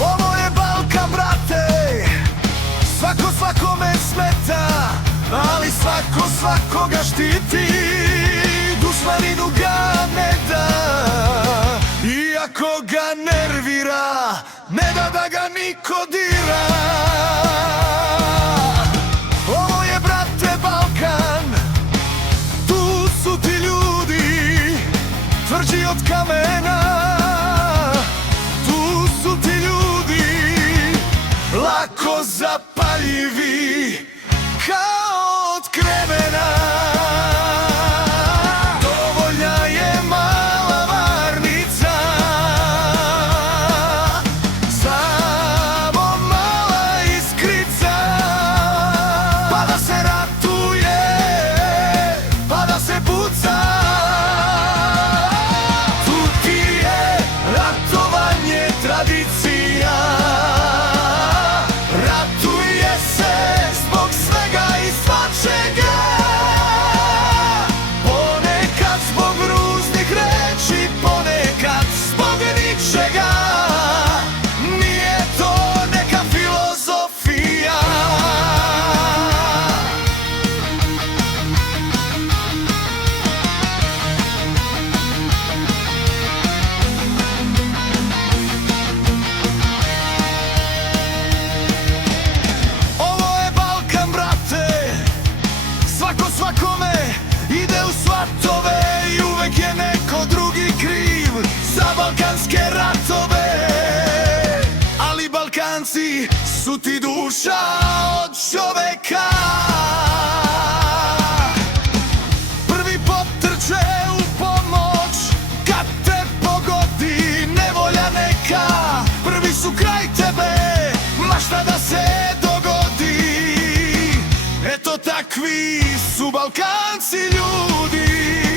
Ovo je Balkan, brate, svako svakome smeta, ali svako svakoga štiti, dušmaninu ga ne da. Iako ga nervira, ne da ga niko dira. Ovo je, brate, Balkan, tu su ti ljudi, tvrđi od kamena. Tu su ti ljudi, lako zapaljivi, kao od kremena. Dovoljna je mala varnica, samo mala iskrica, pa da se ratuje, pa da se puca. Tu ti je ratovanje tradicija, ratuje se zbog svega i svačega, ponekad zbog ružnih reči, ponekad zbog ničega. Nije to neka filozofija. Ovo je Balkan, brate, svako svakome ide u svatove i uvek je neko drugi kriv za balkanske ratove. Ali Balkanci su ti duša od čoveka, prvi potrče u pomoć kad te pogodi nevolja neka, prvi su kraj tebe, ma šta da se dogodi. Eto takvi su Balkanci ljudi.